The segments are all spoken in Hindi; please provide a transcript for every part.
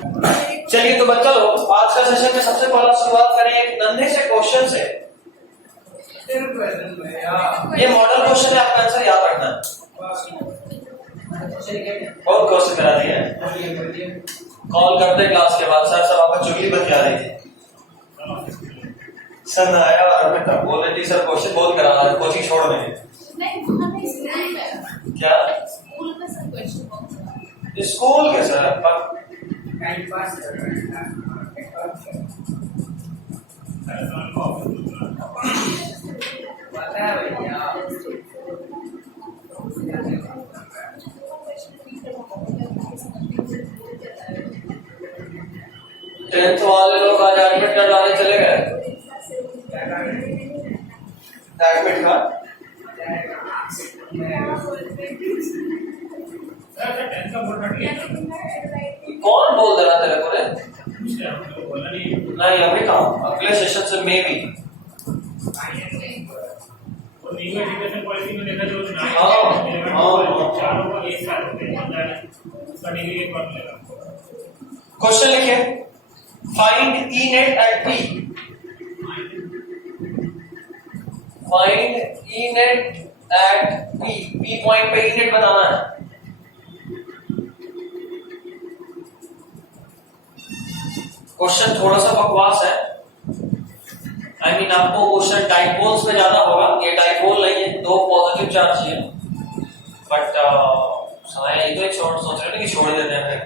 चलिए तो बच्चा लोग आज का सेशन में सबसे पहला शुरुआत करें एक नन्हे से क्वेश्चन से। ये मॉडल क्वेश्चन है, आपका आंसर याद रखना है। बहुत क्वेश्चन करा दिए हैं। कॉल करते क्लास के बाद सर सब आपका चुगली बतिया रही थी। सर ना आया और बोल रही थी सर क्वेश्चन बहुत करा रहा है, कोचिंग छोड़ देंगे। क्या स्कूल के सर टाइम पास पता है भैया। टेंथ वाले लोग आज एडमिट कार्ड लाने चले गए। एडमिट कार्ड कौन बोल दे रहा तेरे को रे? नहीं अभी कहा, अगले सेशन से मे भी। क्वेश्चन लिखिए, find E net at P. Find E net at P. P point पे ई नेट बनाना है। क्वेश्चन थोड़ा सा बकवास है। I mean, आपको क्वेश्चन डाइपोल्स में ज्यादा होगा। ये डाइपोल नहीं है, दो पॉजिटिव चार्ज है। बट ये तो एक सोच रहे कि छोड़ देते हैं।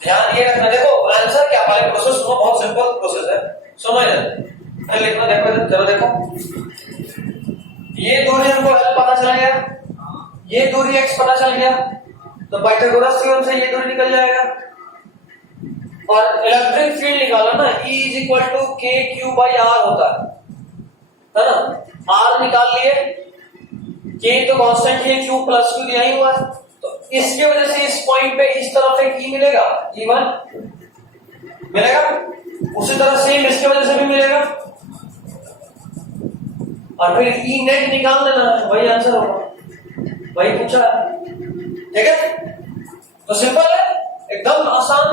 ध्यान ये रखना, देखो आंसर क्या पहले प्रोसेस सुनो, बहुत सिंपल प्रोसेस है। सुनो इधर, लिखो, देखो इधर, जरा देखो। ये दूरी हमको L पता चल गया, ये दूरी x पता चल गया, तो पाइथागोरस थ्योरम से ये दूरी निकल जाएगा। और इलेक्ट्रिक फील्ड निकाला ना, E = KQ/R होता है ना। R निकाल लिए, K तो कांस्टेंट है, Q + Q दिया ही हुआ है, तो इसकी वजह से इस पॉइंट पे इस तरफ एक E मिलेगा, E1 मिलेगा। उसी तरह सेम इसकी वजह से भी मिलेगा। और फिर E नेट निकाल देना, वही आंसर होगा, वही पूछा है। ठीक है, तो सिंपल है, एकदम आसान।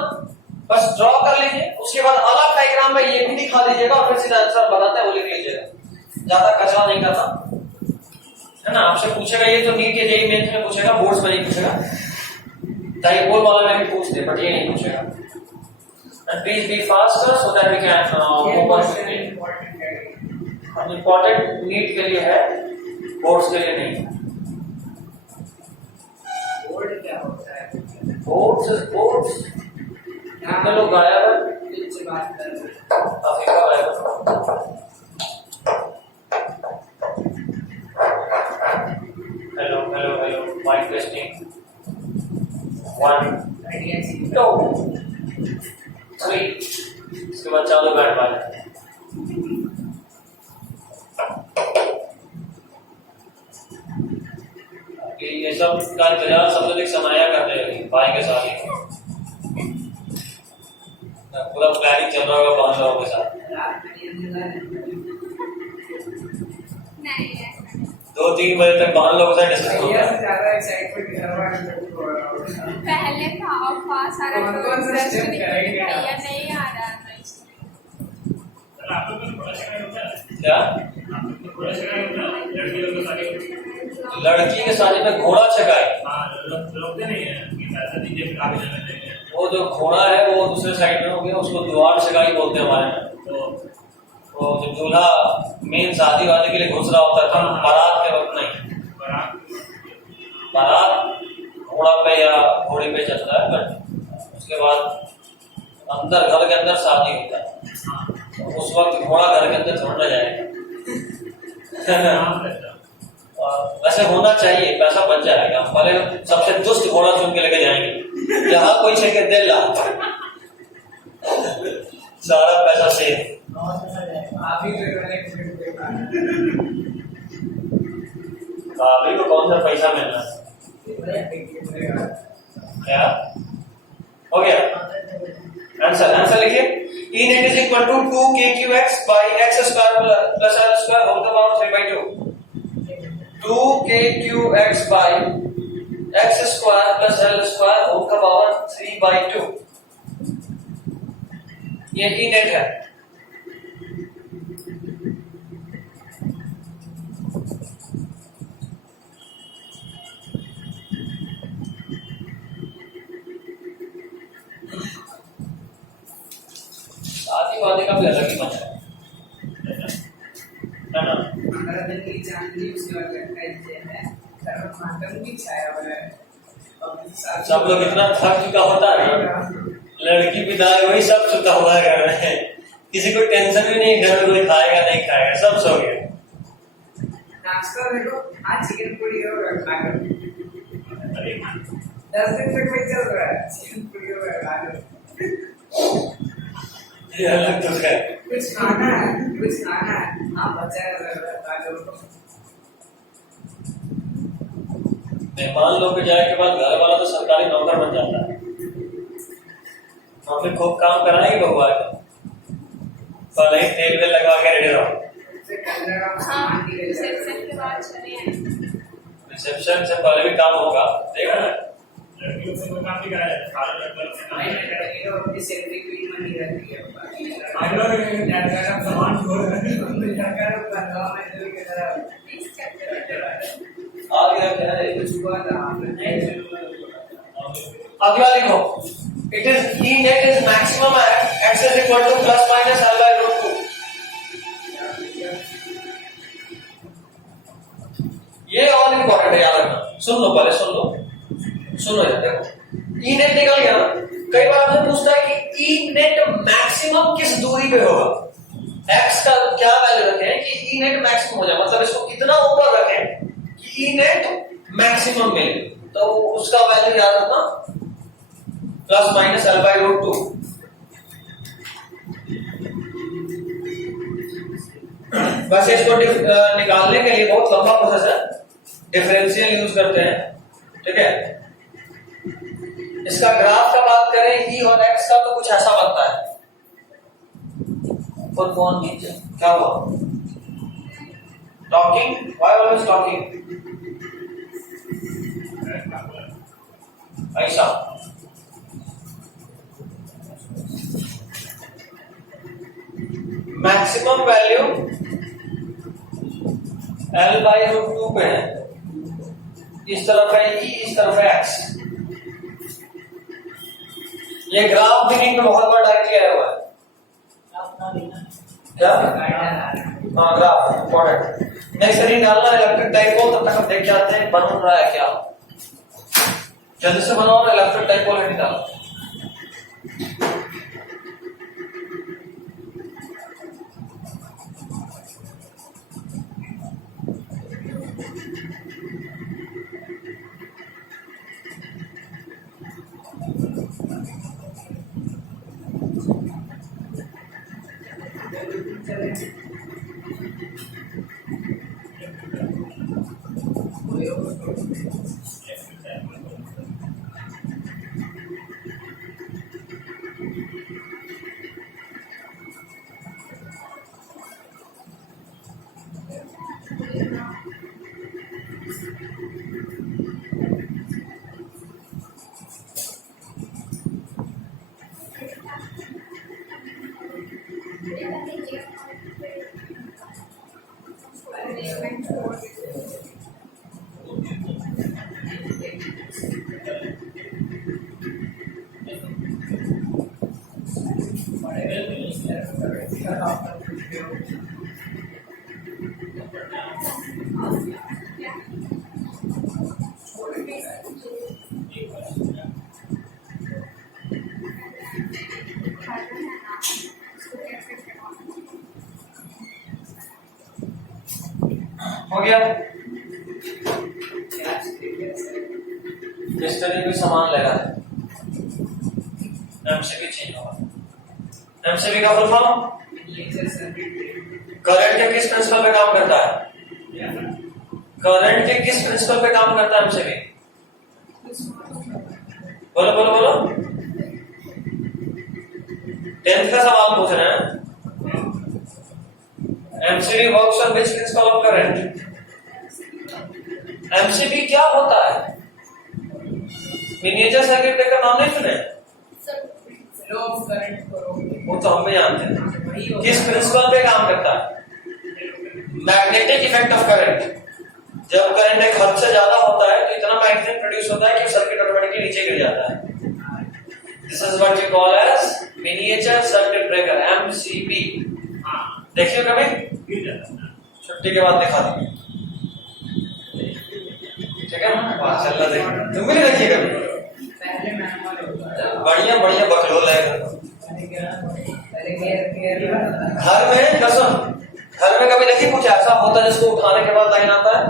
बस ड्रॉ कर लीजिए, उसके बाद अलग डायग्राम में ये भी दिखा दीजिएगा और फिर सीधा आंसर बताते हैं वो लिख लीजिएगा। ज्यादा कचरा नहीं करना है ना। आपसे पूछेगा ये तो नीट के जेईई मेंस में पूछेगा, बोर्ड्स में नहीं पूछेगा। डाइपोल वाला में भी पूछ दे, बट ये नहीं पूछेगा। And please be faster so that we can important NEET के लिए है, बोर्ड्स के लिए नहीं। बोर्ड क्या होता है? बोर्ड्स कितने लोग गायब है? इनसे बात कर रहे हैं। अफ्रीका गायब। Hello hello hello, mic testing 1 2 3। इसके बाद चालू बैठ वाले। ये सब का इंतजार सब लोग एक समाया कर रहे हैं भाई के साथ ही। पूरा प्लानिंग चल रहा होगा 5 लोगों के साथ। 2-3 बजे तक 5 लोगों से डिस्कस होगा। पहले था और सारा नहीं आ रहा क्या लड़की के शादी में घोड़ा छकाई? वो जो घोड़ा है वो दूसरे साइड में हो गया, उसको द्वार छकाई बोलते हैं हमारे में। तो जो दूल्हा मेन शादी वाले के लिए घुस रहा होता था, बारात के वक्त नहीं, बारात घोड़ा पे या घोड़ी पे चलता है, बट उसके बाद अंदर घर के अंदर शादी होता है, तो उस वक्त घोड़ा घर के अंदर छोड़ना जाएगा। वैसे होना चाहिए, पैसा बच जाएगा। पहले सबसे दुष्ट घोड़ा चुन के लेके जाएंगे, जहां कोई छके दे ला सारा पैसा सेफ। भाभी को कौन सा पैसा मिलना? क्या हो गया? आंसर लिखिए। E net is equal to 2kqx by x square plus l square whole to the power 3/2. 2kqx by x square plus L square whole का पावर 3/2 ये ई नेट है। आदि वादी का भी अलग ही मजा है ना। सब लोग इतना थक चुका होता है, लड़की विदाई वही सब चुका हुआ है घर में, किसी को टेंशन भी नहीं, घर में कोई खाएगा नहीं खाएगा, सब सो गए। नाश्ता देखो, आज चिकन पूरी और खाकर 10 दिन तक वही चल रहा है, चिकन पूरी और खाकर। ये अलग तो है। कुछ खाना है, हाँ बचा है खाकर। मेहमान लोग के जाए के बाद घर वाला तो सरकारी नौकर बन जाता है, फिर खूब काम कराएंगे बउआ का, पहले ही तेल में लगा के रेडी रहो। रिसेप्शन के बाद चले आए। रिसेप्शन से पहले भी काम होगा, देखा ना। लड़कियों से कोई काम नहीं कराया जाता, सारे लड़के से काम नहीं कराया ये तो अपनी सैलरी की मनी रहती है। आज लोग यार सामान छोड़ रहे हैं। सरकार बंगाल में जो के तरह इस चक्कर में आगे क्या है कुछ हुआ था अगला लिखो, it is E net is maximum at x is equal to plus minus l by root 2। ये और इंपॉर्टेंट है, याद रखना। सुन लो पहले, सुनो यार, देखो ई नेट निकल गया ना। कई बार आपसे पूछता है कि ई नेट मैक्सिमम किस दूरी पे होगा। x का क्या वैल्यू रखें कि ई नेट मैक्सिमम हो जाए, मतलब इसको कितना ऊपर रखें कि ई नेट मैक्सिमम मिले, तो उसका वैल्यू याद रखना plus minus l by root 2। बस इसको निकालने के लिए बहुत लंबा प्रोसेस है, डिफरेंशियल यूज करते हैं, ठीक है। इसका ग्राफ का बात करें ई और एक्स का, तो कुछ ऐसा बनता है। और कौन नीचे क्या हुआ? Talking, why always talking? ऐसा maximum value l by root 2 पे है, इस तरफ है e, इस तरफ है x। ये ग्राफ मीनिंग में बहुत बार डायरेक्टली आया हुआ है। क्या? हाँ ग्राफ इंपॉर्टेंट। नेक्स्ट नहीं डालना है, इलेक्ट्रिक डाइपोल, तब तक हम देख जाते हैं बन रहा है क्या। जल्दी से बनाओ ना, इलेक्ट्रिक डाइपोल नहीं डालो। हो गया। मिस्त्री भी सामान लगा, एमसीबी चेंज होगा। एमसीबी का फुल फॉर्म करंट के किस प्रिंसिपल पे काम करता है? करंट के किस प्रिंसिपल पे काम करता है एमसीबी? बोलो बोलो बोलो। 10th का सवाल पूछ रहे हैं। MCB works on which principle of current? MCB क्या होता है? मिनिएचर सर्किट ब्रेकर नाम नहीं सुने? लो करंट करोगे वो तो हम भी जानते हैं। वही होता किस है। प्रिंसिपल पे काम करता है? Magnetic effect of current. जब करंट एक हद से ज्यादा होता है तो इतना मैग्नेटिक प्रोड्यूस होता है कि सर्किट ऑटोमेटिकली नीचे गिर जाता है। This is what we call as miniature circuit breaker, MCB. देखिए कभी छुट्टी के बाद दिखा देंगे, ठीक है? चल रहा देखिए, तुम भी देखिए कभी। पहले मैनुअल होता है। बढ़िया बढ़िया बकलोल है पहले केयर घर में। कसम, घर में कभी देखिए कुछ ऐसा होता है जिसको उठाने के बाद लाइन आता है,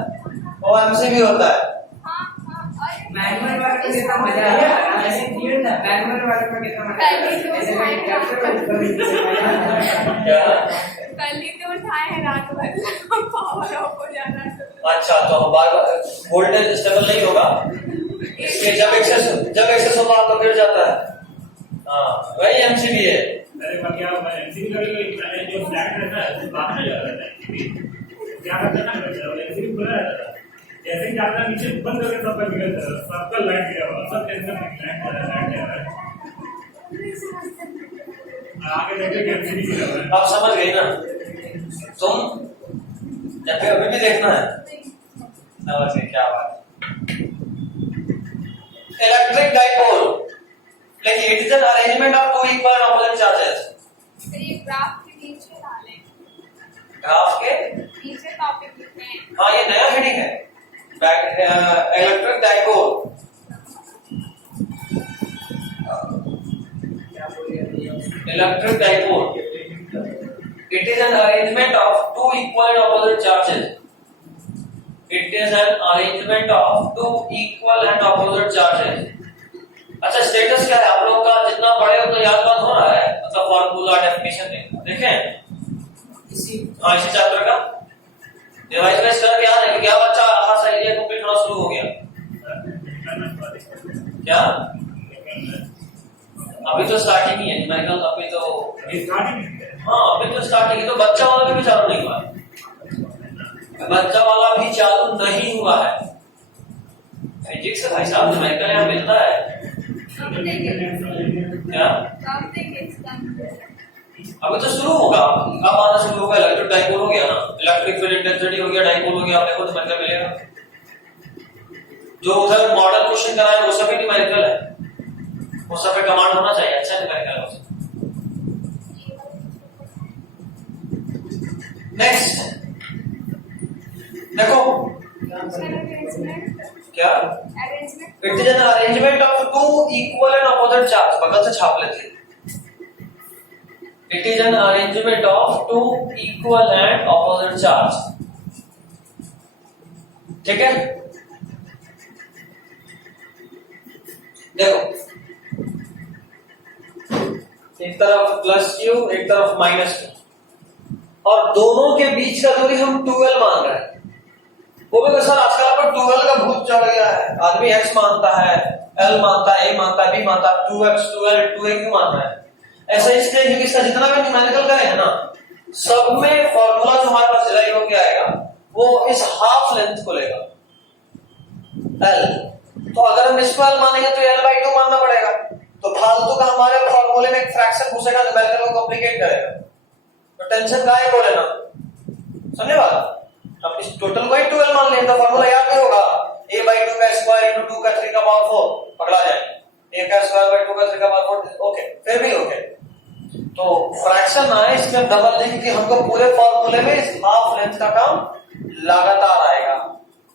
वो एमसीबी होता है। मैनुअल वाले को कितना मजा आया, ऐसे क्लियर था। मैनुअल वाले को कितना मजा आया, ऐसे मैं कैप्चर कर क्या? पहले तो उठाए हैं रात भर पावर ऑफ हो जाना है। अच्छा, तो बार वोल्टेज स्टेबल नहीं होगा, इसलिए जब एक्सेस होगा तो गिर जाता है। हाँ, वही एमसीबी है। अरे क्या एमसीबी कभी जो फ्लैट रहता है वो बाहर नहीं जाता है। क्या करता है ना, एमसीबी खुला रहता है, जैसे कि आपका नीचे बंद करके सबका निकल जाता है, सबका लाइट गिरा हुआ, सब टेंशन लाइट जा रहा है। आगे देखिए कि एमसीबी गिरा हुआ है। आप समझ गए ना? तुम या फिर अभी भी देखना है? समझ गए, क्या बात। Electric dipole, like it is an arrangement of two equal and opposite charges. तो ये ग्राफ के नीचे डालें, ग्राफ के नीचे टॉपिक लिखते हैं। हाँ, ये नया हेडिंग है, electric dipole. Electric dipole. It is an arrangement of two equal and opposite charges. It is an arrangement of two equal and opposite charges. अच्छा, स्टेटस क्या है आप लोगों का? जितना पढ़े हो तो याद बात हो रहा है, मतलब फॉर्मूला डेफिनेशन देखें इसी चैप्टर का डिवाइस बेस करके याद है कि क्या बच्चा आधा सा एरिया कंप्लीट होना शुरू हो गया? क्या अभी तो स्टार्टिंग ही है न्यूमेरिकल, अभी तो हाँ अभी तो स्टार्टिंग है, तो बच्चा वाला भी चालू नहीं हुआ है, बच्चा वाला भी चालू नहीं हुआ है। फिजिक्स भाई साहब न्यूमेरिकल यहाँ मिलता है क्या? अभी तो शुरू होगा, अब आना शुरू होगा। इलेक्ट्रिक डाइपोल हो गया ना, इलेक्ट्रिक फील्ड इंटेंसिटी हो गया, डाइपोल हो गया, आपको न्यूमेरिकल मिलेगा। जो उधर मॉडल क्वेश्चन कराए वो सभी न्यूमेरिकल है, वो सब पे कमांड होना चाहिए, अच्छा न्यूमेरिकल हो। नेक्स्ट देखो क्या, it is an arrangement of two equal and opposite charge. बगल से छाप लेते हैं, it is an arrangement of two equal and opposite charge, ठीक है? देखो, एक तरफ प्लस क्यू, एक तरफ माइनस क्यू, और दोनों के बीच का दूरी हम 2l मान रहे हैं। वो भी सर आजकल आपको 2l का भूत चढ़ गया है, आदमी x मानता है, l मानता है, a मानता है, b मानता है, 2x 2l 2a क्यों मान रहा है? ऐसा इसलिए क्योंकि इसका जितना भी न्यूमेरिकल करें ना, सब में फॉर्मूला जो हमारे पास डिराइव होकर आएगा वो इस हाफ लेंथ को लेगा l। तो अगर हम इसको l मानेंगे तो l/2 मानना पड़ेगा, तो फालतू का हमारे फॉर्मूले में एक फ्रैक्शन घुसेगा, न्यूमेरिकल को कॉम्प्लिकेट करेगा, तो टेंशन काहे को लेना, समझे बात? अब इस टोटल को ही 2l मान लें तो फॉर्मूला याद नहीं होगा, a/2 का स्क्वायर into 2 का 3 का पावर 4 पकड़ा जाए, a का स्क्वायर बाय 2 का 3 का पावर 4, ओके, फिर भी ओके। तो फ्रैक्शन आए इसमें डबल लें, क्योंकि हमको पूरे फॉर्मूले में इस हाफ लेंथ का काम लगातार आएगा।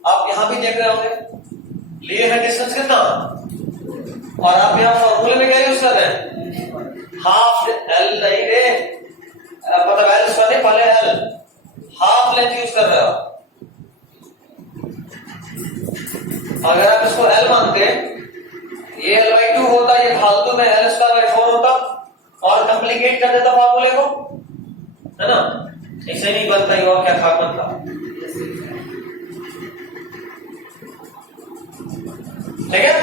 आप यहां भी देख रहे होंगे लिए है डिस्टेंस कितना, और आप यहाँ फॉर्मूले में क्या यूज कर रहे हैं? हाफ l नहीं रे, मतलब l स्क्वायर नहीं, पहले l हाफ लेंथ यूज कर रहे हो। अगर आप इसको l मानते ये l/2 होता, ये फालतू में l²/4 होता और कॉम्प्लिकेट कर देता फॉर्मूले को, है ना? ऐसे नहीं बनता, ये और क्या खाक बनता। ठीक है,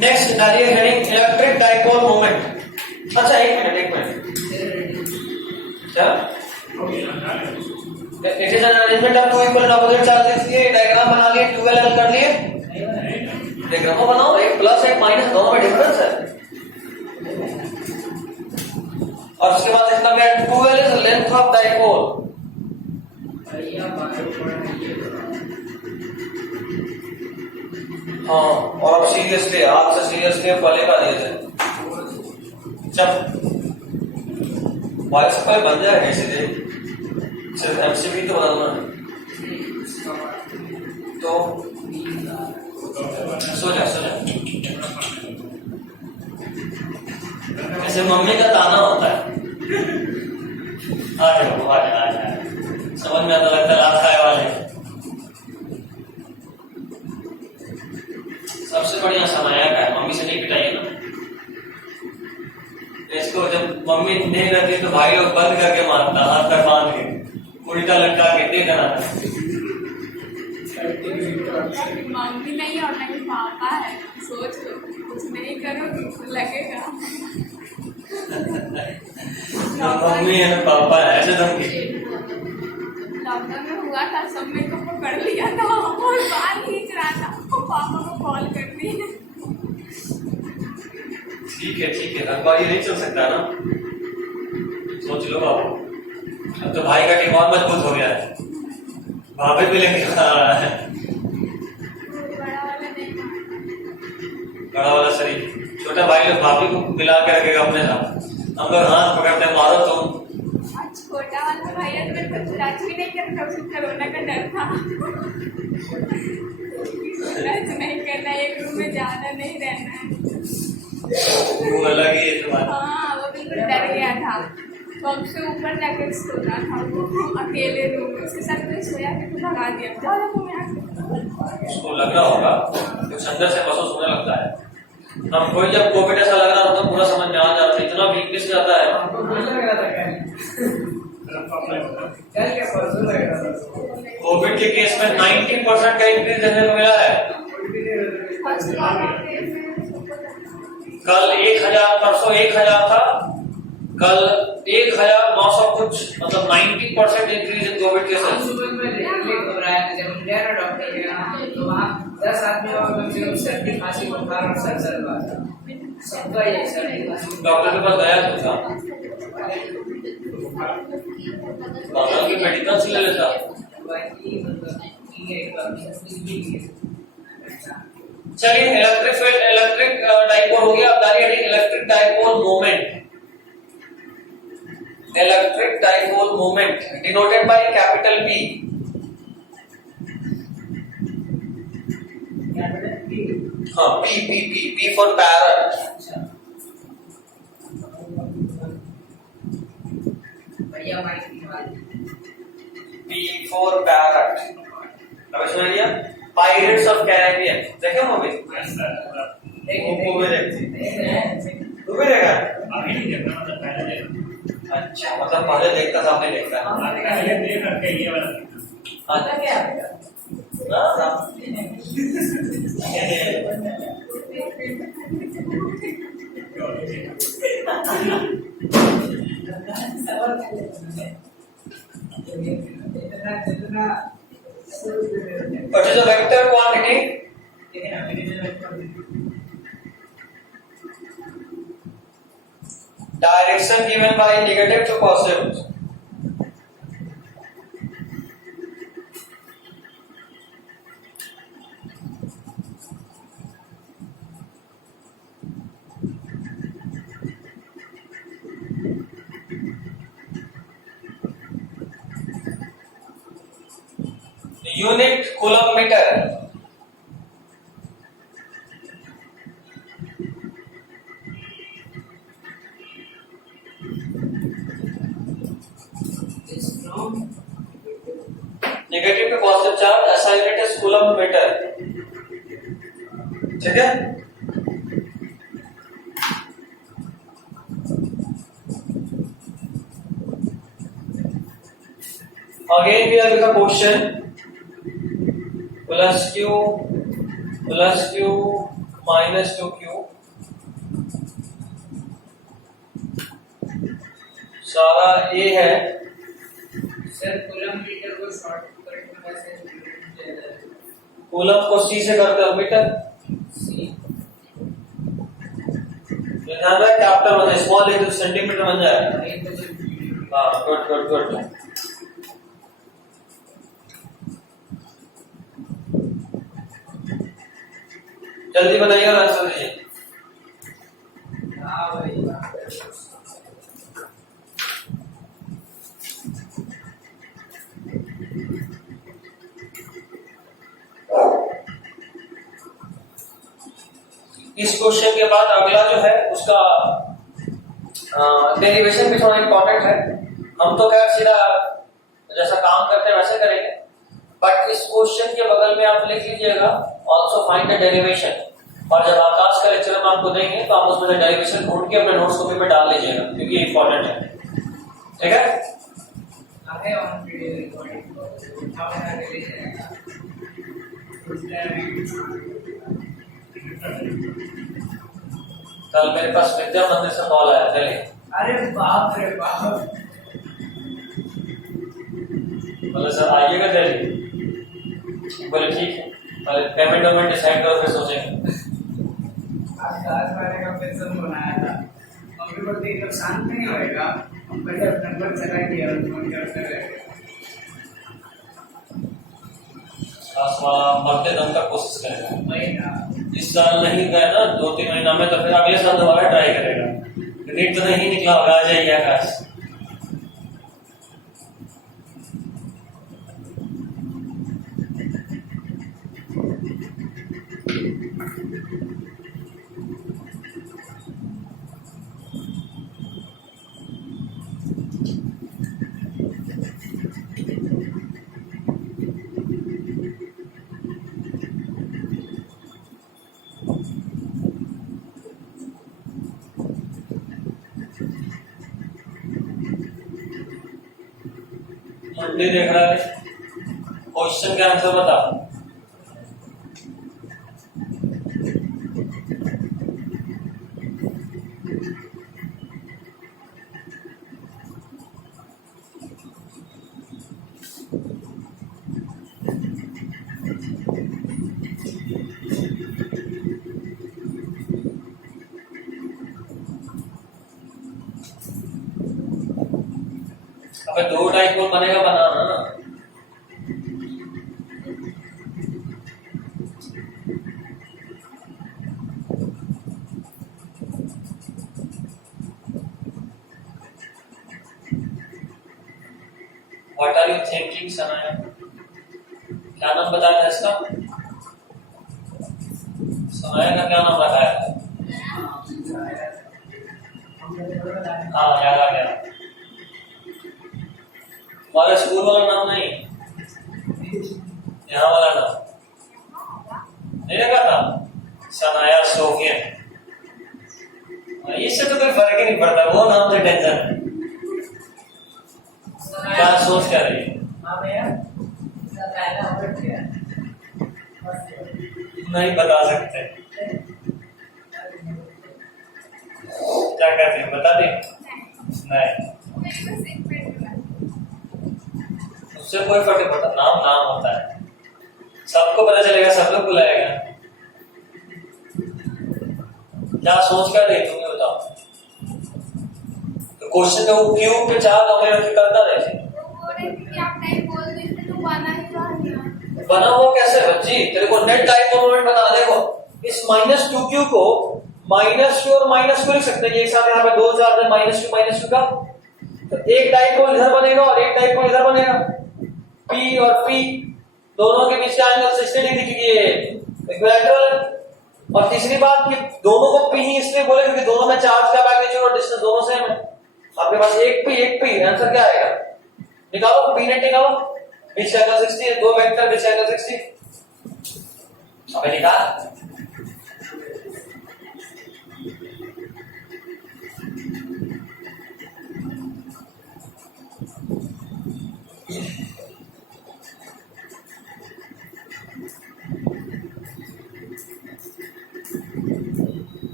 नेक्स्ट डालिए हेडिंग इलेक्ट्रिक डाइपोल मोमेंट। अच्छा एक मिनट क्या, it is an arrangement of two equal and opposite charges. ये डायग्राम बना लिए, 2l कर लिए, ग्राफ बनाओ, एक प्लस एक माइनस दोनों में डिफरेंस है। और उसके बाद इसका क्या, 12 इज लेंथ ऑफ डाइपोल। भैया बाहर पढ़ना ये हाँ, और अब सीरियसली, आज से सीरियसली पलेगा जैसे जब वॉइस पर बन जाएगा सीधे, सिर्फ एमसीबी तो बदलना है। तो सो जा ऐसे मम्मी का ताना होता है, आ जाओ समझ में आता, लगता है रात खाए वाले। सबसे बढ़िया समय का है, मम्मी से नहीं पिटाइए ना इसको। जब मम्मी नहीं रहती तो भाई लोग बंद करके मारता, हाथ पर बांध के उल्टा लटका के दे देना। मम्मी नहीं और नहीं पापा है, सोच लो कुछ नहीं करोगे तो लगेगा। मम्मी है ना पापा है, ऐसे धमकी। लॉकडाउन में हुआ था, सब मेरे को पकड़ लिया था और बाल खींच रहा था, पापा को कॉल कर दी। ठीक है हर बार ये नहीं चल सकता ना, सोच लो बाबू। अब तो भाई का टीम और मजबूत हो गया है, भाभी भी लेके आ रहा है। बड़ा वाला शरीर, छोटा भाई लोग भाभी को मिला के रखेगा अपने साथ, हम लोग हाथ पकड़ते मारो तुम। छोटा वाला भैया तो मेरे को टच भी नहीं करता, उसे कोरोना का डर था। टच नहीं करना, एक रूम में ज्यादा नहीं रहना है। वो अलग ही है तुम्हारा। हाँ, वो बिल्कुल डर गया था, तो हमसे ऊपर जाकर सोना था वो अकेले रूम में, उसके साथ कोई सोया फिर तो भगा दिया। उसको लग रहा होगा कुछ अंदर से महसूस होने लगता है। हमको जब कोविड ऐसा लग रहा होता पूरा समझ में आ जाता है, इतना वीकनेस जाता है। कोविड के केस में 90% का इंक्रीज देखने को मिला है। कल 1000, परसों 1000 था, कल 1900 कुछ, मतलब 90% इंक्रीज इन कोविड केसेस। जब हम गए ना डॉक्टर के यहाँ तो वहाँ 10 आदमी और कम से कम सर्दी खांसी बुखार और सर दर्द हुआ था, सबका ये सर्दी खांसी। डॉक्टर के पास गया था, बगल के मेडिकल से ले लेता। चलिए इलेक्ट्रिक डाइपोल हो गया। अब दारी electric dipole moment. Electric dipole moment denoted by capital P। हाँ, P for parrot. P for parrot. अब इसमें लिया पायरेट्स ऑफ कैरेबियन, देखे मूवी? मूवी देखती तू भी देखा? अभी नहीं देखता, मतलब पहले देखा। अच्छा, मतलब पहले देखता था, आपने देखता है। पहले देख रखे ये वाला आता क्या आपका? What is a vector quantity? Direction given by negative to positive. Unit coulomb meter. Negative पे पॉजिटिव चार्ज, ऐसा यूनिट है कूलम्ब मीटर। ठीक है, again we have a question plus q minus 2q सारा ये है। सर कूलम्ब मीटर को शॉर्ट कट कैसे? कूलम्ब को C से करते हो मीटर, ध्यान रख कैपिटल बन जाए, स्मॉल लिख तो सेंटीमीटर बन जाए। ये तो सिर्फ हाँ गुड गुड गुड। जल्दी बनाइए और आंसर दीजिए। हाँ भाई इस क्वेश्चन के बाद अगला जो है उसका डेरिवेशन भी थोड़ा इंपॉर्टेंट है। हम तो खैर सीधा जैसा काम करते हैं वैसे करेंगे, बट इस क्वेश्चन के बगल में आप लिख लीजिएगा ऑल्सो फाइंड द डेरिवेशन, और जब आकाश का लेक्चर हम आपको देंगे तो आप उसमें से डेरिवेशन ढूंढ के अपने नोट्स कॉपी में डाल लीजिएगा, क्योंकि ये इंपॉर्टेंट है। ठीक है, आगे ऑन वीडियो रिकॉर्डिंग हमारा रिलेशन कल मेरे पास विद्या मंदिर से कॉल आया, चलिए। अरे बाप रे बाप, बोले सर आइएगा जल्दी, बोले ठीक है, पहले पेमेंट वेमेंट डिसाइड करो फिर सोचेंगे। आज क्लास वाले का पेंशन बनाया था, मम्मी बोलती है शांत नहीं होएगा, हम पहले अपना नंबर चला के और फोन करते रहे। मरते दम तक कोशिश करेगा, महीना इस साल नहीं गए ना 2-3 महीना में, तो फिर अगले साल दोबारा ट्राई करेगा। नीट तो नहीं निकला होगा, आ जाइए आकाश। मंडी देख रहा है, क्वेश्चन का आंसर बता। अबे 2 डाइपोल बनेगा, बनाना। What are you thinking, Sanaya? क्या नाम बताया था इसका? सनाया का क्या नाम बताया था? हाँ याद आ गया। हमारे स्कूल वाला नाम नहीं, यहाँ वाला नाम नहीं लगा था, सनाया सोफियन। इससे तो कोई फर्क ही नहीं पड़ता, वो नाम से टेंशन है। क्या सोच क्या रही है? नहीं बता सकते, क्या कहते हैं, बता दें? नहीं, उससे कोई फर्क नहीं पड़ता, नाम नाम होता है, सबको पता चलेगा, सब लोग बुलाएगा। क्या सोच कर रही तुम्हें बताओ? तो क्वेश्चन का वो क्यों पे 4 नंबर रख के करता रहे, बना वो कैसे बच्ची? तेरे को नेट डाइपोल मोमेंट बता, देखो इस -2q को -q और -q लिख सकते हैं, एक साथ यहाँ पे 2 4 -q का, तो एक डाइपोल इधर बनेगा और एक डाइपोल इधर बनेगा। P और P दोनों के बीच का एंगल 60 डिग्री की इक्विलैटरल। और तीसरी बात कि दोनों को P ही इसलिए बोले क्योंकि दोनों में चार्ज का मैग्नीट्यूड और डिस्टेंस दोनों सेम है। आपके पास एक P, आंसर क्या आएगा? निकालो, P नेट निकालो, बीच का एंगल 60 है, 2 वेक्टर बीच का एंगल 60। अबे निकाल,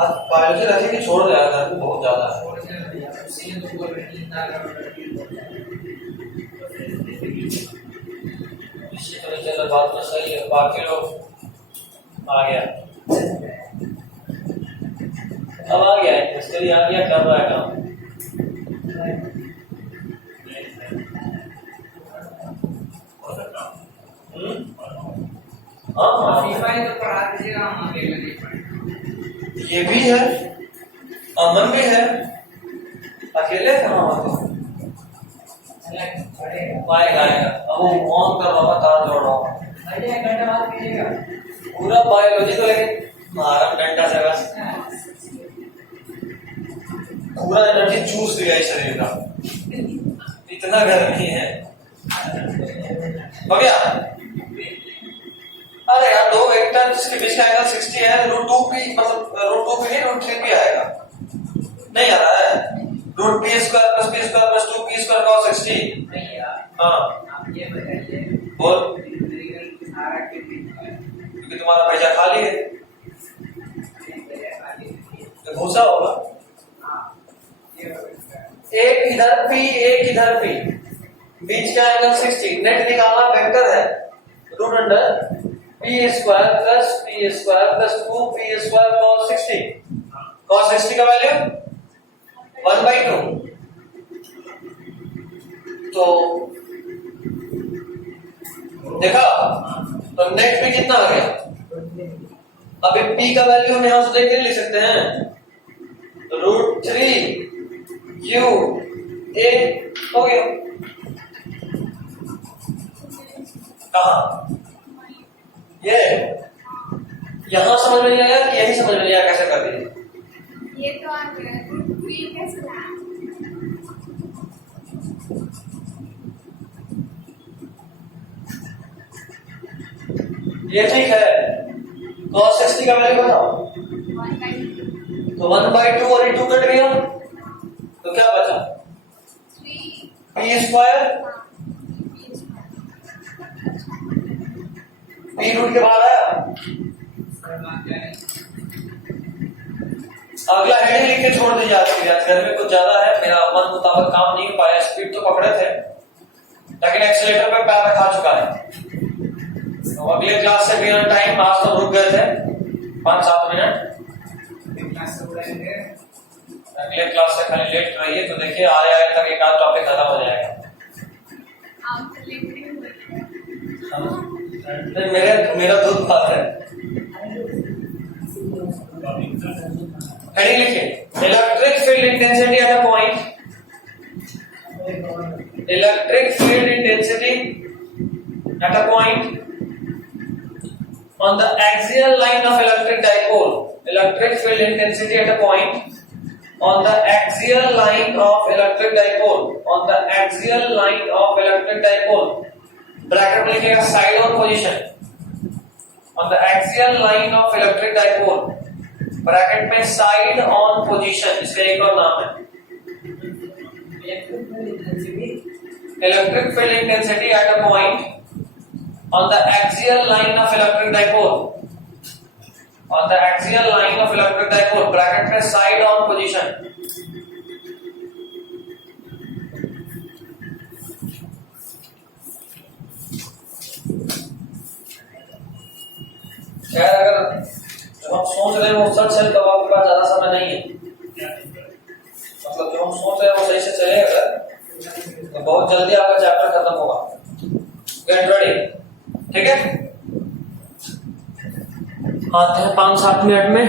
आज बायोलॉजी रखी कि छोड़ दिया था, बहुत ज्यादा है। इसी तरह चलो, बात तो सही है, बाकी लोग आ गया। अब आ गया है, मिस्त्री आ गया, कर रहा है काम। हो सकता हूँ। हाँ FIFA ही तो पढ़ा दीजिएगा, हम अकेले नहीं पढ़ेंगे। ये भी है, अमन भी है, अकेले कहाँ होते हैं? पाएगा आएगा। अब वो ऑन कर रहा हूँ, तार जोड़ रहा हूँ, एक घंटे बाद कीजिएगा। पूरा बायोलॉजी को लेके आराम घंटा से बस पूरा एनर्जी चूस लिया इस शरीर का, इतना गर्मी है। हो गया? अरे यार, दो वेक्टर जिसके बीच का एंगल 60 है, √2 भी, मतलब √2 भी नहीं, √3 भी आएगा। नहीं आ रहा है? √p² + p² + 2p² cos 60। नहीं यार, हाँ आप ये बताइए, बोल, इंटीग्रल सारा के बीच में क्योंकि तुम्हारा पैसा खाली है तो भूसा होगा। ये हो सकता है। एक इधर p, एक इधर p, बीच का एंगल 60, नेट निकालना वेक्टर है, √p² + p² + 2p² cos 60। cos 60 का वैल्यू 1/2। तो देखा, तो नेट पे कितना आ गया? अभी p का वैल्यू हम यहां से देख के लिख सकते हैं, √3 u a हो गया। कहा ये यहां समझ में नहीं आया कि यही समझ में नहीं आया? कैसे कर दिए? ये तो आ गया, √3 कैसे आया? ये ठीक है, cos 60 का वैल्यू बताओ। 1/2 तो 1/2 और ये 2 कट गया, तो क्या बचा? 3 p², p रूट के बाद आया। अगला हेडिंग लिख के छोड़ दीजिए। आज की घर में कुछ ज्यादा है, मेरा मन मुताबिक काम नहीं हो पाया। स्पीड तो पकड़े थे, लेकिन एक्सीलेटर पे पैर रखा चुका है। तो अगले क्लास से भी टाइम, आज तो रुक गए थे 5-7 मिनट। अगले क्लास से खाली लेट रहिए, तो देखिए आए आए तक एक आध टॉपिक खत्म हो जाएगा। आप तो लेट नहीं हुए। मेरा दूध बात है। हेडिंग लिखिए, electric field intensity at a point, electric field intensity at a point on the axial line of electric dipole. Electric field intensity at a point on the axial line of electric dipole. On the axial line of electric dipole. Bracket में लिखिएगा side on position. On the axial line of electric dipole. Bracket में side on position. इसका एक और नाम है. Electric field intensity at a point on the axial line of electric dipole. On the axial line of electric dipole, bracket में side on position. शायद अगर जो हम सोच रहे हैं वो सच है, तो आपके पास ज्यादा समय नहीं है। मतलब जो हम सोच रहे हैं वो सही से चले अगर, तो बहुत जल्दी आपका चैप्टर खत्म होगा। गेट रेडी, ठीक है? आते हैं 5-7 मिनट में।